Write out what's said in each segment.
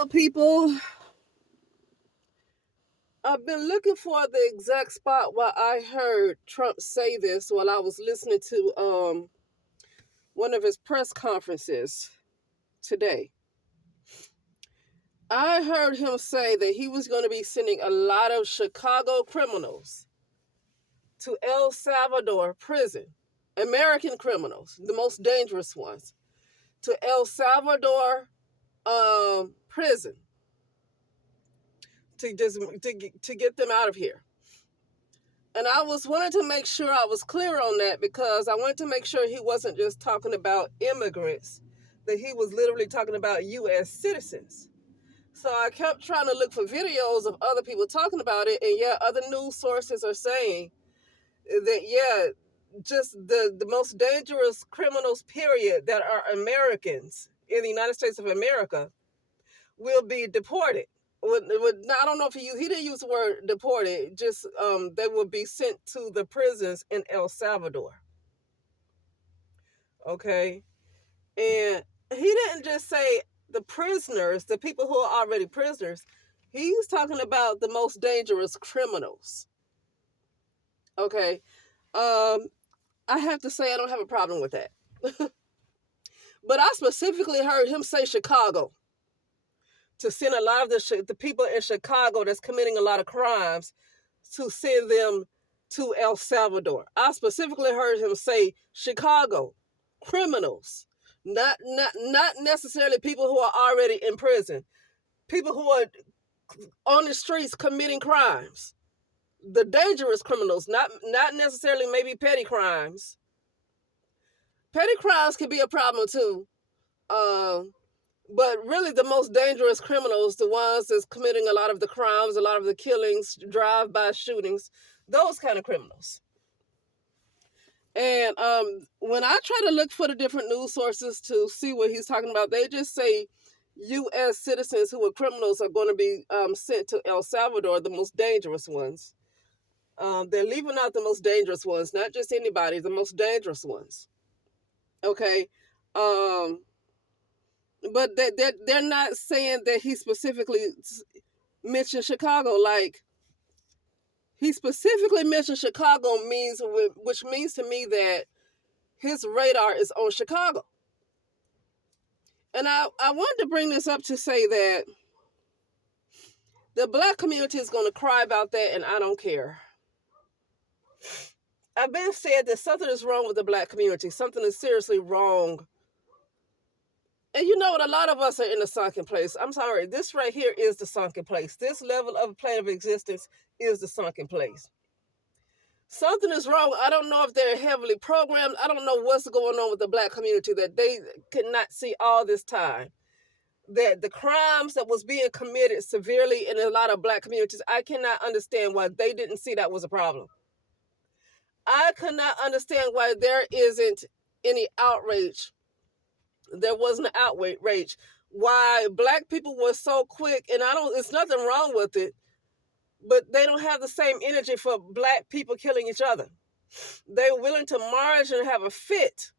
Hello, people. I've been looking for the exact spot where I heard Trump say this while I was listening to one of his press conferences today. I heard him say that he was going to be sending a lot of Chicago criminals to El Salvador prison, American criminals, the most dangerous ones, to El Salvador prison to get them out of here. And I was wanted to make sure I was clear on that because I wanted to make sure he wasn't just talking about immigrants, that he was literally talking about U.S. citizens. So I kept trying to look for videos of other people talking about it, and yeah, other news sources are saying that, yeah, just the most dangerous criminals, period, that are Americans in the United States of America will be deported. I don't know if he didn't use the word deported, just they will be sent to the prisons in El Salvador. Okay. And he didn't just say the prisoners, the people who are already prisoners. He's talking about the most dangerous criminals. Okay. I have to say I don't have a problem with that. But I specifically heard him say Chicago, to send a lot of the people in Chicago that's committing a lot of crimes, to send them to El Salvador. I specifically heard him say Chicago criminals, not necessarily people who are already in prison, people who are on the streets committing crimes, the dangerous criminals, not necessarily maybe petty crimes. Petty crimes can be a problem too. But really the most dangerous criminals, the ones that's committing a lot of the crimes, a lot of the killings, drive-by shootings, those kind of criminals. And when I try to look for the different news sources to see what he's talking about, they just say U.S. citizens who are criminals are going to be sent to El Salvador, the most dangerous ones. They're leaving out the most dangerous ones, not just anybody, the most dangerous ones. Okay. But they're not saying that he specifically mentioned Chicago. Like, he specifically mentioned Chicago, which means to me that his radar is on Chicago. And I wanted to bring this up to say that the black community is going to cry about that, and I don't care. I've been said that something is wrong with the black community. Something is seriously wrong. And you know what? A lot of us are in a sunken place. I'm sorry. This right here is the sunken place. This level of plane of existence is the sunken place. Something is wrong. I don't know if they're heavily programmed. I don't know what's going on with the black community that they could not see all this time. That the crimes that was being committed severely in a lot of black communities, I cannot understand why they didn't see that was a problem. I could not understand why there isn't any outrage. There wasn't an outrage. Why black people were so quick, and it's nothing wrong with it, but they don't have the same energy for black people killing each other. They're willing to march and have a fit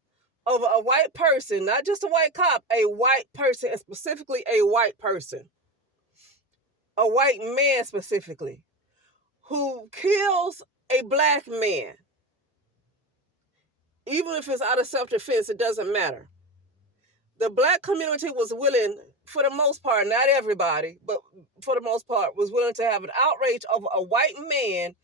over a white person, not just a white cop, a white person, and specifically a white person, a white man specifically, who kills a black man. Even if it's out of self-defense, it doesn't matter. The black community was willing, for the most part, not everybody, but for the most part, was willing to have an outrage over a white man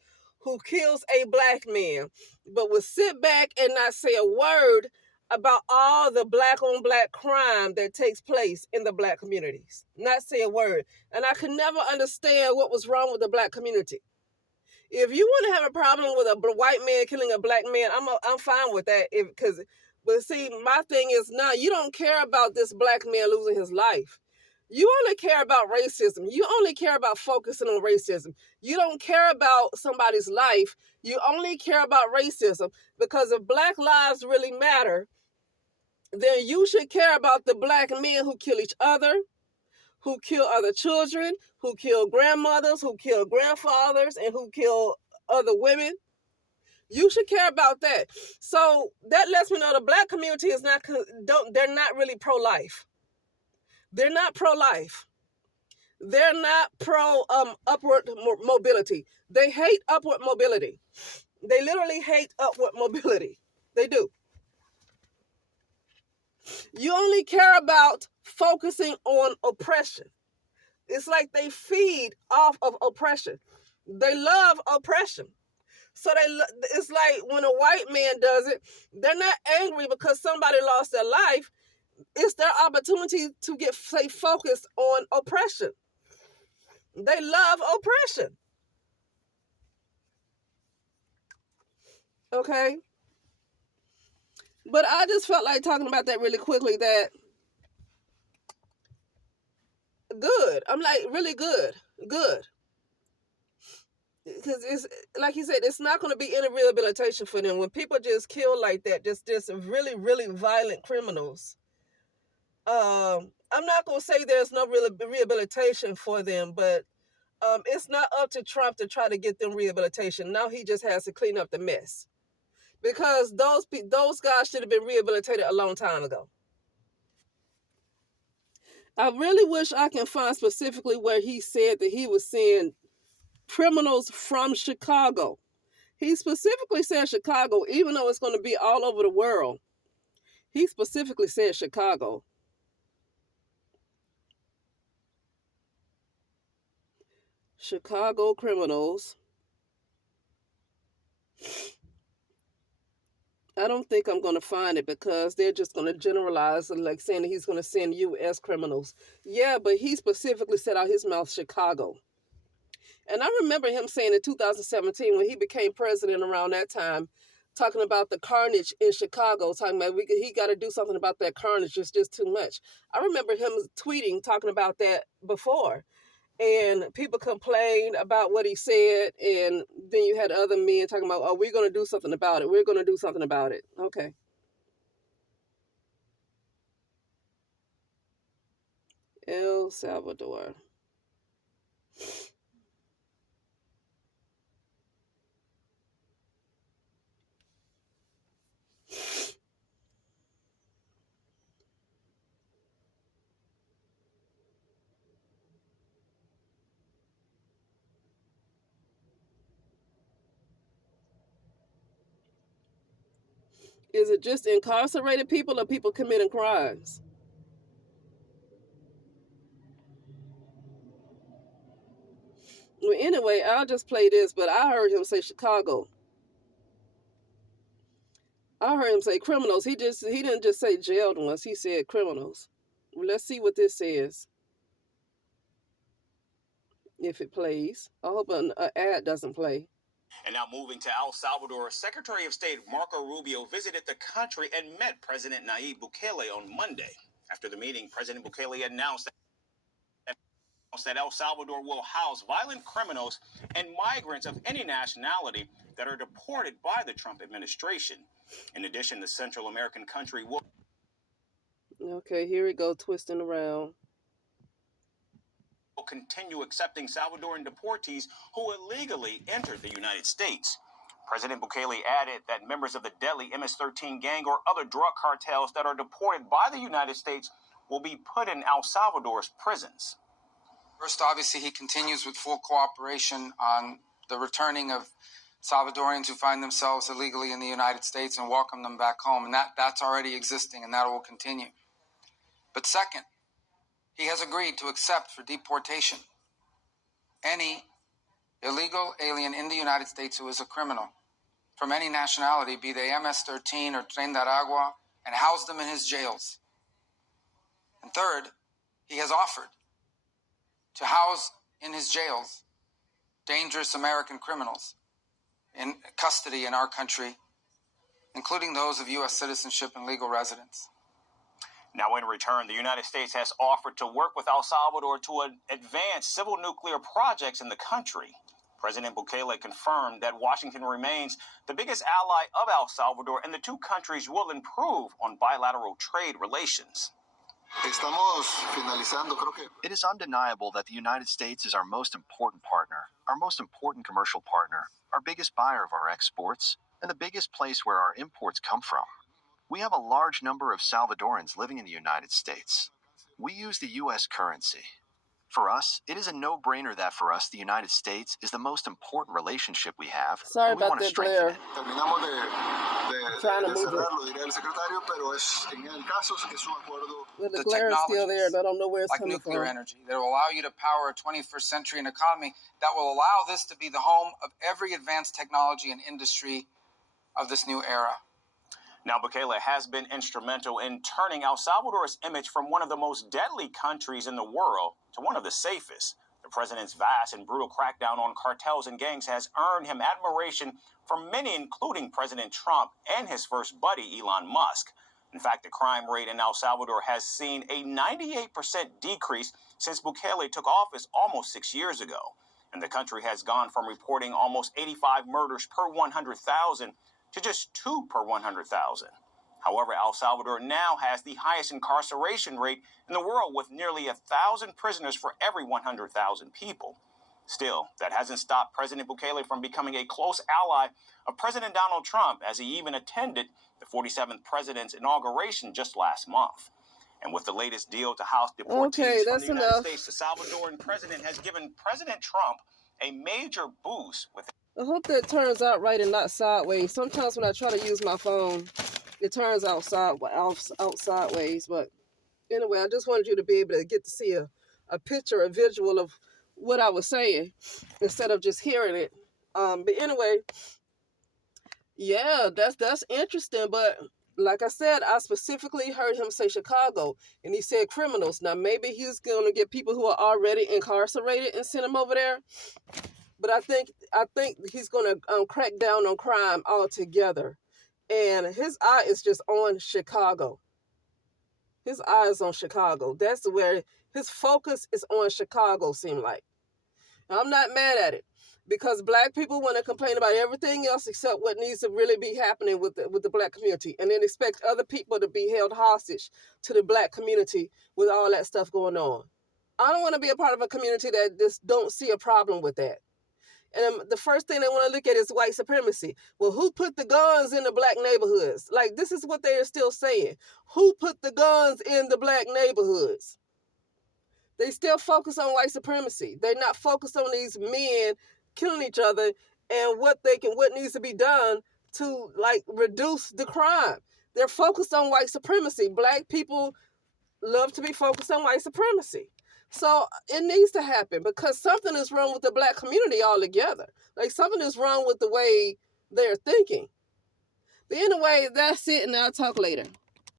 who kills a black man, but would sit back and not say a word about all the black on black crime that takes place in the black communities. Not say a word. And I could never understand what was wrong with the black community. If you want to have a problem with a white man killing a black man, I'm fine with that. But see, my thing is now you don't care about this black man losing his life. You only care about racism. You only care about focusing on racism. You don't care about somebody's life. You only care about racism. Because if black lives really matter, then you should care about the black men who kill each other, who kill other children, who kill grandmothers, who kill grandfathers, and who kill other women. You should care about that. So that lets me know the black community they're not really pro-life. They're not pro-life. They're not pro upward mobility. They hate upward mobility. They literally hate upward mobility. They do. You only care about focusing on oppression. It's like they feed off of oppression. They love oppression. So it's like when a white man does it, they're not angry because somebody lost their life. It's their opportunity to stay focused on oppression. They love oppression. Okay? But I just felt like talking about that really quickly, that good. I'm like, really good. Good. Because it's like he said, it's not going to be any rehabilitation for them when people just kill like that. Just really, really violent criminals. I'm not going to say there's no real rehabilitation for them, but it's not up to Trump to try to get them rehabilitation. Now he just has to clean up the mess, because those guys should have been rehabilitated a long time ago. I really wish I can find specifically where he said that he was seeing criminals from Chicago. He specifically said Chicago, even though it's going to be all over the world. He specifically said Chicago. Chicago criminals. I don't think I'm going to find it, because they're just going to generalize, like saying that he's going to send U.S. criminals. Yeah, but he specifically said out his mouth Chicago. And I remember him saying in 2017, when he became president around that time, talking about the carnage in Chicago, talking about he got to do something about that carnage. It's just too much. I remember him tweeting, talking about that before. And people complained about what he said. And then you had other men talking about, oh, we're going to do something about it. We're going to do something about it. Okay. El Salvador. Is it just incarcerated people or people committing crimes? Well, anyway, I'll just play this, but I heard him say Chicago. I heard him say criminals. He didn't just say jailed ones. He said criminals. Well, let's see what this says. If it plays. I hope an ad doesn't play. And now moving to El Salvador, Secretary of State Marco Rubio visited the country and met President Nayib Bukele on Monday. After the meeting, President Bukele announced that El Salvador will house violent criminals and migrants of any nationality that are deported by the Trump administration. In addition, the Central American country will... Okay, here we go, twisting around. ...will continue accepting Salvadoran deportees who illegally entered the United States. President Bukele added that members of the deadly MS-13 gang or other drug cartels that are deported by the United States will be put in El Salvador's prisons. First, obviously, he continues with full cooperation on the returning of Salvadorians who find themselves illegally in the United States and welcome them back home. And that's already existing, and that will continue. But second, he has agreed to accept for deportation any illegal alien in the United States who is a criminal from any nationality, be they MS-13 or Tren de Aragua, and house them in his jails. And third, he has offered to house in his jails dangerous American criminals in custody in our country, including those of U.S. citizenship and legal residence. Now, in return, the United States has offered to work with El Salvador to advance civil nuclear projects in the country. President Bukele confirmed that Washington remains the biggest ally of El Salvador, and the two countries will improve on bilateral trade relations. It is undeniable that the United States is our most important partner, our most important commercial partner, our biggest buyer of our exports, and the biggest place where our imports come from. We have a large number of Salvadorans living in the United States. We use the U.S. currency. For us, it is a no-brainer that for us, the United States is the most important relationship we have, Sorry and we about want to that strengthen glare. it. Terminamos Trying to de move it. cerrarlo, diría el secretario, pero en el caso es un acuerdo. But the The glare is still there, technologies, and I don't know where it's like coming nuclear from. energy, that will allow you to power a 21st century economy that will allow this to be the home of every advanced technology and industry of this new era. Now, Bukele has been instrumental in turning El Salvador's image from one of the most deadly countries in the world to one of the safest. The president's vast and brutal crackdown on cartels and gangs has earned him admiration from many, including President Trump and his first buddy, Elon Musk. In fact, the crime rate in El Salvador has seen a 98% decrease since Bukele took office almost 6 years ago. And the country has gone from reporting almost 85 murders per 100,000 to just 2 per 100,000. However, El Salvador now has the highest incarceration rate in the world, with nearly 1,000 prisoners for every 100,000 people. Still, that hasn't stopped President Bukele from becoming a close ally of President Donald Trump, as he even attended the 47th president's inauguration just last month. And with the latest deal to house deportees from the United States, the Salvadoran president has given President Trump a major boost with. I hope that turns out right and not sideways. Sometimes when I try to use my phone, it turns out sideways. But anyway, I just wanted you to be able to get to see a picture, a visual of what I was saying instead of just hearing it. But anyway, yeah, that's interesting. But like I said, I specifically heard him say Chicago, and he said criminals. Now maybe he's going to get people who are already incarcerated and send them over there. But I think he's going to crack down on crime altogether. And his eye is just on Chicago. His eye is on Chicago. That's where his focus is on Chicago, seem like. Now, I'm not mad at it, because black people want to complain about everything else except what needs to really be happening with the black community, and then expect other people to be held hostage to the black community with all that stuff going on. I don't want to be a part of a community that just don't see a problem with that. And the first thing they want to look at is white supremacy. Well, who put the guns in the black neighborhoods? Like, this is what they are still saying. Who put the guns in the black neighborhoods? They still focus on white supremacy. They're not focused on these men killing each other and what needs to be done to, like, reduce the crime. They're focused on white supremacy. Black people love to be focused on white supremacy. So it needs to happen, because something is wrong with the black community altogether. Like, something is wrong with the way they're thinking. But anyway, that's it, and I'll talk later.